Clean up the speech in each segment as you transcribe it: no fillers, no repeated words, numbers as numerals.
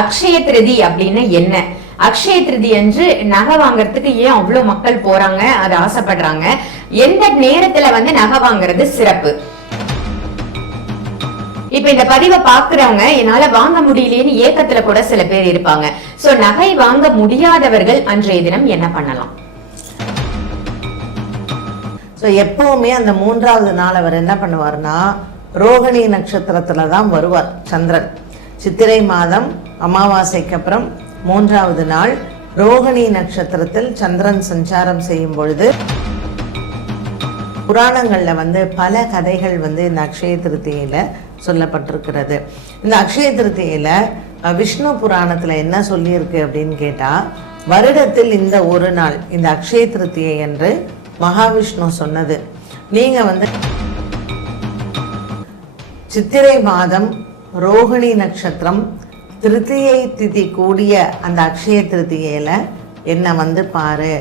அக்ஷய திருதி அப்படின்னு என்ன? அக்ஷய திருதி அன்று நகை வாங்குறதுக்கு ஏன் அவ்வளவு மக்கள் போறாங்க, அது ஆசைப்படுறாங்க? எந்த நேரத்துல நகை வாங்குறது சிறப்பு? இப்ப இந்த பதிவை பாக்குறவங்க என்னால வாங்க முடியலையேன்னு ஏக்கத்துல கூட சில பேர் இருப்பாங்க. சோ நகை வாங்க முடியாதவர்கள் அன்றைய தினம் என்ன பண்ணலாம்? எப்பவுமே அந்த 3வது நாள் அவர் என்ன பண்ணுவார்னா, ரோகிணி நட்சத்திரத்துல தான் வருவார் சந்திரன். சித்திரை மாதம் அமாவாசைக்கு அப்புறம் 3வது நாள் ரோகிணி நட்சத்திரத்தில் சந்திரன் சஞ்சாரம் செய்யும் பொழுது புராணங்கள்ல பல கதைகள் இந்த அக்ஷய திருத்தியில சொல்லப்பட்டிருக்கிறது. இந்த அக்ஷய திருத்தியில விஷ்ணு புராணத்துல என்ன சொல்லியிருக்கு அப்படின்னு கேட்டா, வருடத்தில் இந்த ஒரு நாள், இந்த அக்ஷய திருத்தியை என்று மகாவிஷ்ணு சொன்னது. நீங்க சித்திரை மாதம் ரோகிணி நட்சத்திரம் திருத்தியை திதி கூடிய அந்த அக்ஷய திருத்தியில என்ன பாரு,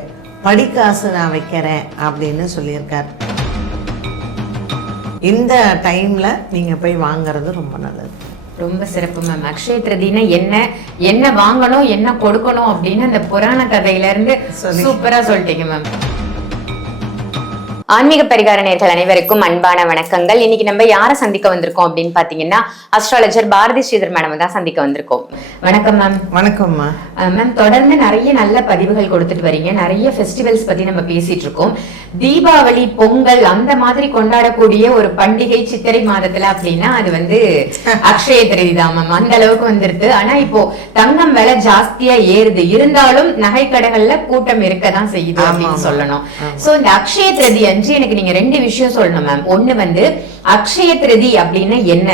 படிக்காசு நான் வைக்கிறேன் அப்படின்னு சொல்லியிருக்கார். இந்த டைம்ல நீங்க போய் வாங்குறது ரொம்ப நல்லது. ரொம்ப சிறப்பு மேம். அக்ஷய திருதினா என்ன, என்ன வாங்கணும், என்ன கொடுக்கணும் அப்படின்னு அந்த புராண கதையில இருந்து சூப்பரா சொல்லிட்டீங்க மேம். ஆன்மீக பரிகார நேயர்கள் அனைவருக்கும் அன்பான வணக்கங்கள். இன்னைக்கு நம்ம யாரை சந்திக்க வந்திருக்கோம் அப்படின்னு பாத்தீங்கன்னா, அஸ்ட்ராலஜர் பாரதி ஸ்ரீதர் மேடம் தான் சந்திக்க வந்திருக்கோம். வணக்கம் மேம். வணக்கம்மா மேம். தொடர்ந்து நிறைய நல்ல பதிவுகள் கொடுத்துட்டு வரீங்க. நிறைய ஃபெஸ்டிவல்ஸ் பத்தி நம்ம பேசிட்டு இருக்கோம். தீபாவளி, பொங்கல் அந்த மாதிரி கொண்டாடக்கூடிய ஒரு பண்டிகை சித்திரை மாதத்துல அப்படின்னா அது அக்ஷய திருதி தான் மேம். அந்த அளவுக்கு வந்துருது. ஆனா இப்போ தங்கம் விலை ஜாஸ்தியா ஏறுது, இருந்தாலும் நகை கடைகள்ல கூட்டம் இருக்கதான் செய்யுது அப்படின்னு சொல்லணும். சோ இந்த அக்ஷய திருதி எனக்கு நீங்க 2 விஷயம் சொல்லணும் மேம். ஒண்ணு அக்ஷய திருதி அப்படின்னு என்ன?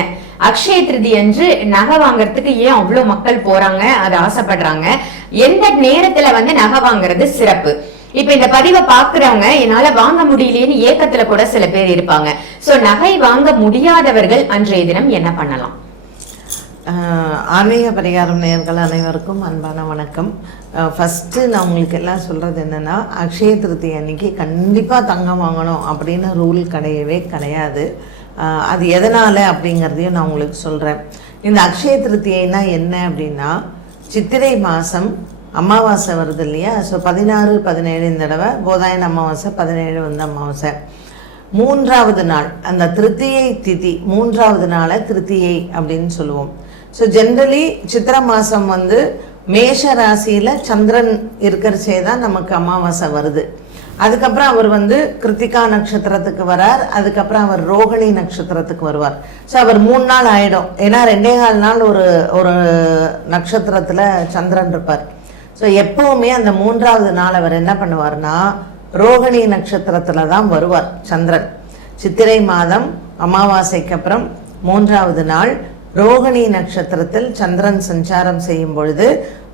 அக்ஷய திருதி அன்று நகை வாங்குறதுக்கு ஏன் அவ்வளவு மக்கள் போறாங்க, அது ஆசைப்படுறாங்க? எந்த நேரத்துல நகை வாங்குறது சிறப்பு? இப்ப இந்த பதிவை பாக்குறவங்க என்னால வாங்க முடியலையேன்னு ஏக்கத்துல கூட சில பேர் இருப்பாங்க. சோ நகை வாங்க முடியாதவர்கள் அன்றைய தினம் என்ன பண்ணலாம்? ஆன்மீக பரிகாரம் நேயர்கள் அனைவருக்கும் அன்பான வணக்கம். ஃபஸ்ட்டு நான் உங்களுக்கு எல்லாம் சொல்கிறது என்னென்னா, அக்ஷய திருத்தி அன்னைக்கு கண்டிப்பாக தங்கம் வாங்கணும் அப்படின்னு ரூல் கிடையவே கிடையாது. அது எதனால் அப்படிங்கிறதையும் நான் உங்களுக்கு சொல்கிறேன். இந்த அக்ஷய திருத்தியைனா என்ன அப்படின்னா, சித்திரை மாதம் அமாவாசை வருது இல்லையா? ஸோ 16, 17 இந்த தடவை போதாயன அமாவாசை, 17 அமாவாசை. 3வது நாள் அந்த திருத்தியை திதி, 3வது நாளை திருத்தியை அப்படின்னு சொல்லுவோம். ஸோ ஜென்ரலி சித்திரை மாதம் மேஷ ராசியில் சந்திரன் இருக்கிறச்சே தான் நமக்கு அமாவாசை வருது. அதுக்கப்புறம் அவர் கிருத்திகா நட்சத்திரத்துக்கு வரார். அதுக்கப்புறம் அவர் ரோகிணி நட்சத்திரத்துக்கு வருவார். ஸோ அவர் 3 நாள் ஆகிடும். ஏன்னா 2.25 நாள் ஒரு நட்சத்திரத்தில் சந்திரன் இருப்பார். ஸோ எப்போவுமே அந்த 3வது நாள் அவர் என்ன பண்ணுவார்னா, ரோகிணி நட்சத்திரத்தில் தான் வருவார் சந்திரன். சித்திரை மாதம் அமாவாசைக்கு அப்புறம் 3வது நாள் ரோகிணி நட்சத்திரத்தில் சந்திரன் சஞ்சாரம் செய்யும் பொழுது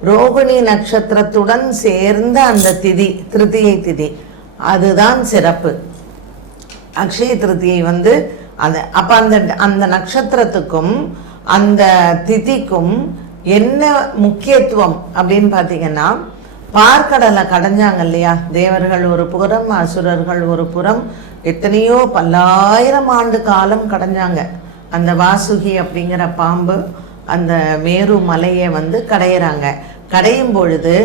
ரோகிணி நட்சத்திரத்துடன் சேர்ந்த அந்த திதி, திருத்தியை திதி, அதுதான் சிறப்பு. அக்ஷய திருத்தியை அப்ப அந்த நட்சத்திரத்துக்கும் அந்த திதிக்கும் என்ன முக்கியத்துவம் அப்படின்னு பார்த்தீங்கன்னா, பார்க்கடலை கடைஞ்சாங்க இல்லையா? தேவர்கள் ஒரு புறம், அசுரர்கள் ஒரு புறம், எத்தனையோ பல்லாயிரம் ஆண்டு காலம் கடைஞ்சாங்க. அந்த வாசுகி அப்படிங்கிற பாம்பு அந்த மேரு மலையை கடையிறாங்க. கடையும் பொழுது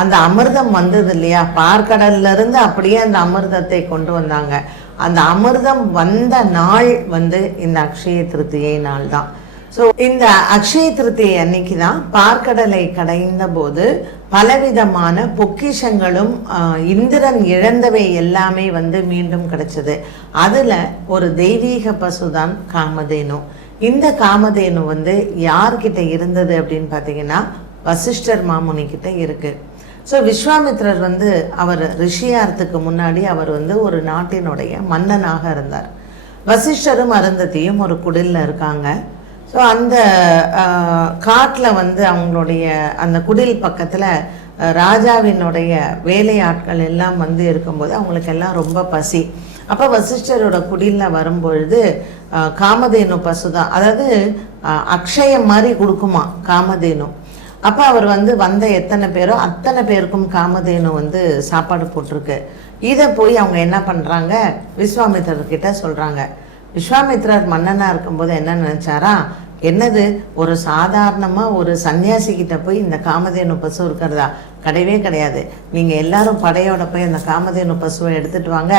அந்த அமிர்தம் வந்தது இல்லையா? பார்க்கடல்ல இருந்து அப்படியே அந்த அமிர்தத்தை கொண்டு வந்தாங்க. அந்த அமிர்தம் வந்த நாள் இந்த அக்ஷய திருத்தியை நாள் தான். ஸோ இந்த அக்ஷய திருத்தியை அன்னைக்கு தான் பார்க்கடலை கடைந்த போது பலவிதமான பொக்கிஷங்களும் இந்திரன் இழந்தவை எல்லாமே மீண்டும் கிடைச்சது. அதில் ஒரு தெய்வீக பசுதான் காமதேனு. இந்த காமதேனு யார்கிட்ட இருந்தது அப்படின்னு பார்த்தீங்கன்னா, வசிஷ்டர் மாமுனி கிட்ட இருக்கு. ஸோ விஸ்வாமித்ரர் அவர் ரிஷியார்த்துக்கு முன்னாடி அவர் ஒரு நாட்டினுடைய மன்னனாக இருந்தார். வசிஷ்டரும் அருந்ததியும் ஒரு குடிலில் இருக்காங்க. ஸோ அந்த காட்டில் அவங்களுடைய அந்த குடில் பக்கத்தில் ராஜாவினுடைய வேலையாட்கள் எல்லாம் இருக்கும்போது அவங்களுக்கு எல்லாம் ரொம்ப பசி. அப்போ வசிஷ்டரோட குடிலில் வரும்பொழுது காமதேனு பசு தான், அதாவது அக்ஷயம் மாதிரி கொடுக்குமா காமதேனு. அப்போ அவர் வந்த எத்தனை பேரோ அத்தனை பேருக்கும் காமதேனு சாப்பாடு போட்டிருக்கு. இதை போய் அவங்க என்ன பண்ணுறாங்க, விஸ்வாமித்திரர்கிட்ட சொல்கிறாங்க. விஸ்வாமித்திரர் மன்னனாக இருக்கும்போது என்ன நினச்சாரா, என்னது, ஒரு சாதாரணமாக ஒரு சன்னியாசிக்கிட்ட போய் இந்த காமதேனு பசு இருக்கிறதா? கிடையவே கிடையாது. நீங்கள் எல்லாரும் படையோட போய் அந்த காமதேனு பசுவை எடுத்துட்டு வாங்க,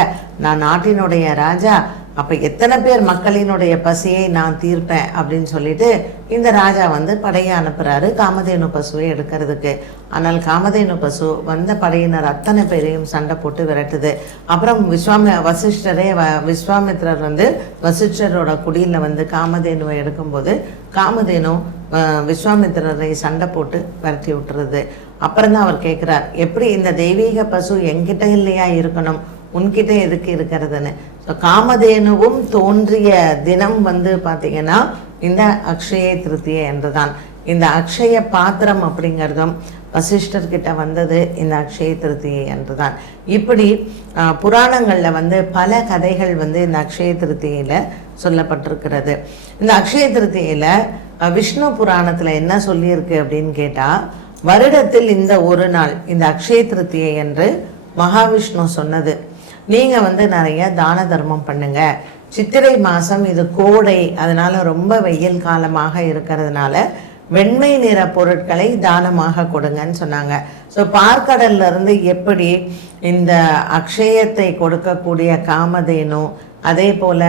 நான் நாட்டினுடைய ராஜா, அப்போ எத்தனை பேர் மக்களினுடைய பசியை நான் தீர்ப்பேன் அப்படின்னு சொல்லிட்டு இந்த ராஜா வந்து படையை அனுப்புகிறாரு காமதேனு பசுவை எடுக்கிறதுக்கு. ஆனால் காமதேனு பசு வந்த படையினர் அத்தனை பேரையும் சண்டை போட்டு விரட்டுது. அப்புறம் விஸ்வாமித்ரர் வந்து வசிஷ்டரோட குடியில் வந்து காமதேனுவை எடுக்கும்போது காமதேனு விஸ்வாமித்திரரை சண்டை போட்டு விரட்டி விட்டுறது. அப்புறம் தான் அவர் கேட்குறார், எப்படி இந்த தெய்வீக பசு என்கிட்ட இல்லையா இருக்கணும், உன்கிட்ட எதுக்கு இருக்கிறதுன்னு. ஸோ காமதேனுவும் தோன்றிய தினம் வந்து பார்த்தீங்கன்னா இந்த அக்ஷய திருத்தியை என்றுதான். இந்த அக்ஷய பாத்திரம் அப்படிங்கிறதும் வசிஷ்டர்கிட்ட வந்தது இந்த அக்ஷய திருத்தியை என்றுதான். இப்படி புராணங்களில் வந்து பல கதைகள் வந்து இந்த அக்ஷய திருத்தியில் சொல்லப்பட்டிருக்கிறது. இந்த அக்ஷய திருத்தியில் விஷ்ணு புராணத்தில் என்ன சொல்லியிருக்கு அப்படின்னு கேட்டால், வருடத்தில் இந்த ஒரு நாள் இந்த அக்ஷய திருத்தியை என்று மகாவிஷ்ணு சொன்னது. நீங்கள் வந்து நிறைய தான தர்மம் பண்ணுங்க. சித்திரை மாதம் இது கோடை, அதனால ரொம்ப வெயில் காலமாக இருக்கிறதுனால வெண்மை நிற பொருட்களை தானமாக கொடுங்கன்னு சொன்னாங்க. ஸோ பார்க்கடல்ல இருந்து எப்படி இந்த அக்ஷயத்தை கொடுக்கக்கூடிய காமதேனு, அதே போல்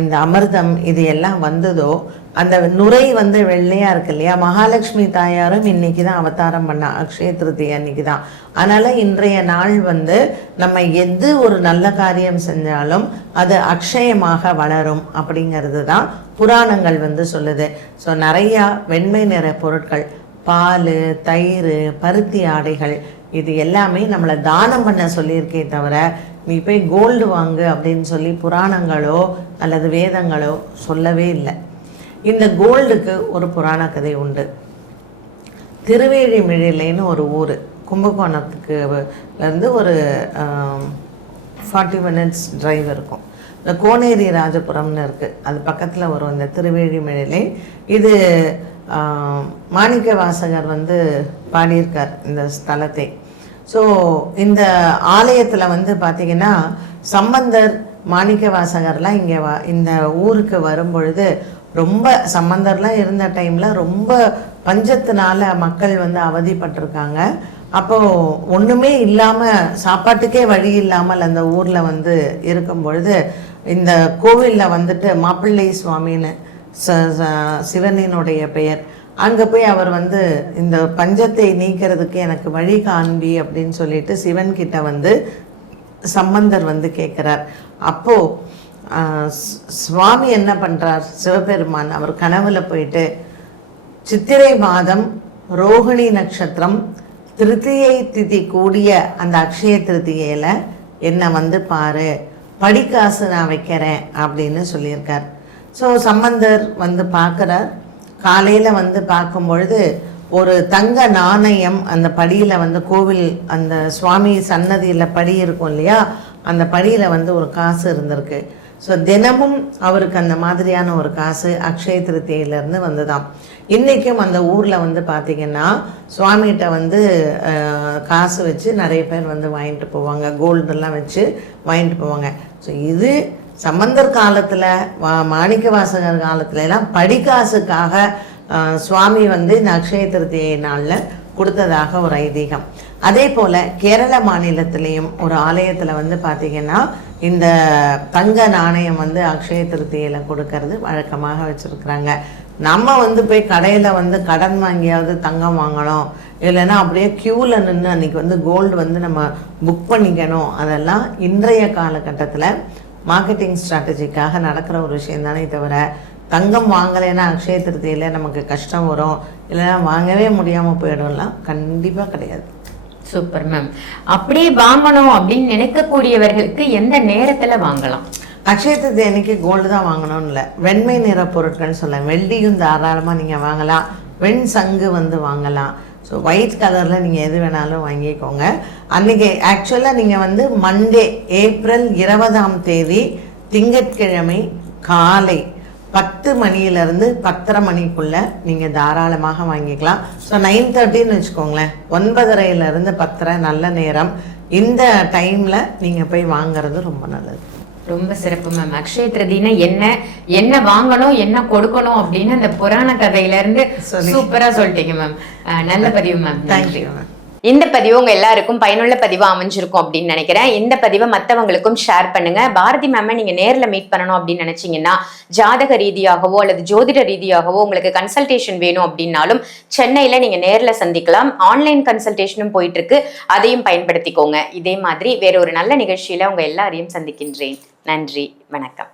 இந்த அமிர்தம் இது எல்லாம் வந்ததோ, அந்த நுரை வந்து வெள்ளையாக இருக்கு இல்லையா, மகாலட்சுமி தாயாரும் இன்னைக்கு தான் அவதாரம் பண்ணா, அக்ஷய திருத்தியை அன்னைக்கு தான். அதனால் இன்றைய நாள் வந்து நம்ம எது ஒரு நல்ல காரியம் செஞ்சாலும் அது அக்ஷயமாக வளரும் அப்படிங்கிறது தான் புராணங்கள் வந்து சொல்லுது. ஸோ நிறையா வெண்மை நிற பொருட்கள், பால், தயிர், பருத்தி ஆடைகள், இது எல்லாமே நம்மளை தானம் பண்ண சொல்லியிருக்கே தவிர நீ போய் கோல்டு வாங்கு அப்படின்னு சொல்லி புராணங்களோ அல்லது வேதங்களோ சொல்லவே இல்லை. இந்த கோல்டுக்கு ஒரு புராண கதை உண்டு. திருவேழிமிழிலைன்னு ஒரு ஊர், கும்பகோணத்துக்கு இருந்து ஒரு 40 minutes டிரைவ் இருக்கும். இந்த கோனேரி ராஜபுரம்னு இருக்குது, அது பக்கத்தில் வரும் இந்த திருவேழிமிழிலை. இது மாணிக்க வாசகர் வந்து பாடியிருக்கார் இந்த ஸ்தலத்தை. ஸோ இந்த ஆலயத்தில் வந்து பார்த்திங்கன்னா சம்பந்தர், மாணிக்க வாசகர்லாம் இங்கே இந்த ஊருக்கு வரும்பொழுது ரொம்ப, சம்பந்தர்லாம் இருந்த டைமில் ரொம்ப பஞ்சத்தினால மக்கள் வந்து அவதிப்பட்டிருக்காங்க. அப்போது ஒன்றுமே இல்லாமல், சாப்பாட்டுக்கே வழி இல்லாமல் அந்த ஊரில் வந்து இருக்கும் பொழுது இந்த கோவிலில் வந்துட்டு மாப்பிள்ளை சுவாமின்னு சிவனினுடைய பெயர், அங்கே போய் அவர் வந்து இந்த பஞ்சத்தை நீக்கிறதுக்கு எனக்கு வழி காண்பி அப்படின்னு சொல்லிட்டு சிவன்கிட்ட வந்து சம்பந்தர் வந்து கேட்குறார். அப்போது சுவாமி என்ன பண்ணுறார், சிவபெருமான் அவர் கனவுல போயிட்டு, சித்திரை மாதம் ரோகிணி நட்சத்திரம் திருத்தியை திதி கூடிய அந்த அக்ஷய திருத்திகையில் என்னை வந்து பாரு, படிக்காசு நான் வைக்கிறேன் அப்படின்னு சொல்லியிருக்கார். ஸோ சம்பந்தர் வந்து பார்க்குறார். காலையில் வந்து பார்க்கும் பொழுது ஒரு தங்க நாணயம் அந்த படியில் வந்து, கோவில் அந்த சுவாமி சன்னதியில் படி இருக்கும் இல்லையா, அந்த படியில் வந்து ஒரு காசு இருந்திருக்கு. ஸோ தினமும் அவருக்கு அந்த மாதிரியான ஒரு காசு அக்ஷய திருத்தியிலேருந்து வந்துதான். இன்றைக்கும் அந்த ஊரில் வந்து பார்த்திங்கன்னா சுவாமிகிட்ட வந்து காசு வச்சு நிறைய பேர் வந்து வாங்கிட்டு போவாங்க, கோல்டெல்லாம் வச்சு வாங்கிட்டு போவாங்க. ஸோ இது சம்பந்தர் காலத்தில், மாணிக்க வாசகர் காலத்துலலாம் படிக்காசுக்காக சுவாமி வந்து இந்த அக்ஷய திருத்தியை நாளில் கொடுத்ததாக ஒரு ஐதீகம். அதே போல் கேரள மாநிலத்திலையும் ஒரு ஆலயத்தில் வந்து பார்த்திங்கன்னா இந்த தங்க நாணயம் வந்து அக்ஷய திருத்தியில் கொடுக்கறது வழக்கமாக வச்சுருக்குறாங்க. நம்ம வந்து போய் கடையில் வந்து கடன் வாங்கியாவது தங்கம் வாங்கணும், இல்லைன்னா அப்படியே க்யூவில் நின்று அன்றைக்கி வந்து கோல்டு வந்து நம்ம புக் பண்ணிக்கணும், அதெல்லாம் இன்றைய காலகட்டத்தில் மார்க்கெட்டிங் ஸ்ட்ராட்டஜிக்காக நடக்கிற ஒரு விஷயம் தானே தவிர, தங்கம் வாங்கலைன்னா அக்ஷய திருத்தியில் நமக்கு கஷ்டம் வரும், இல்லைன்னா வாங்கவே முடியாமல் போயிடும்லாம் கண்டிப்பாக கிடையாது. Super ma'am. அப்படியே வாங்கணும் அப்படின்னு நினைக்கக்கூடியவர்களுக்கு எந்த நேரத்தில் வாங்கலாம்? அக்ஷய திருத்தி அன்னைக்கு கோல்டு தான் வாங்கணும்னு இல்லை, வெண்மை நிற பொருட்கள்னு சொல்ல, வெள்ளியும் தாராளமாக நீங்கள் வாங்கலாம், வெண் சங்கு வந்து வாங்கலாம். ஸோ ஒயிட் கலரில் நீங்கள் எது வேணாலும் வாங்கிக்கோங்க. அன்றைக்கி ஆக்சுவலாக நீங்கள் வந்து மண்டே ஏப்ரல் 20ஆம் தேதி திங்கட்கிழமை காலை 10 மணியிலேருந்து 10:30 மணிக்குள்ளே நீங்கள் தாராளமாக வாங்கிக்கலாம். ஸோ 9:30ன்னு வச்சுக்கோங்களேன், 9:30லேருந்து 10:30 நல்ல நேரம். இந்த டைமில் நீங்கள் போய் வாங்கிறது ரொம்ப நல்லது. ரொம்ப சிறப்பு மேம். அக்ஷய திருதினா என்ன வாங்கணும் என்ன கொடுக்கணும் அப்படின்னு அந்த புராண கதையில இருந்து சூப்பரா சொல்லிட்டீங்க மேம். நல்ல பதிவு மேம். Thank you ma'am. இந்த பதிவு உங்க எல்லாருக்கும் பயனுள்ள பதிவா அமைஞ்சிருக்கும் அப்படின்னு நினைக்கிறேன். இந்த பதிவை மற்றவங்களுக்கும் ஷேர் பண்ணுங்க. பாரதி மேம் நீங்க நேர்ல மீட் பண்ணணும் அப்படின்னு நினைச்சீங்கன்னா, ஜாதக ரீதியாகவோ அல்லது ஜோதிட ரீதியாகவோ உங்களுக்கு கன்சல்டேஷன் வேணும் அப்படின்னாலும் சென்னையில நீங்க நேர்ல சந்திக்கலாம். ஆன்லைன் கன்சல்டேஷனும் போயிட்டு இருக்கு, அதையும் பயன்படுத்திக்கோங்க. இதே மாதிரி வேற ஒரு நல்ல நிகழ்ச்சியில உங்க எல்லாரையும் சந்திக்கின்றேன். நன்றி, வணக்கம்.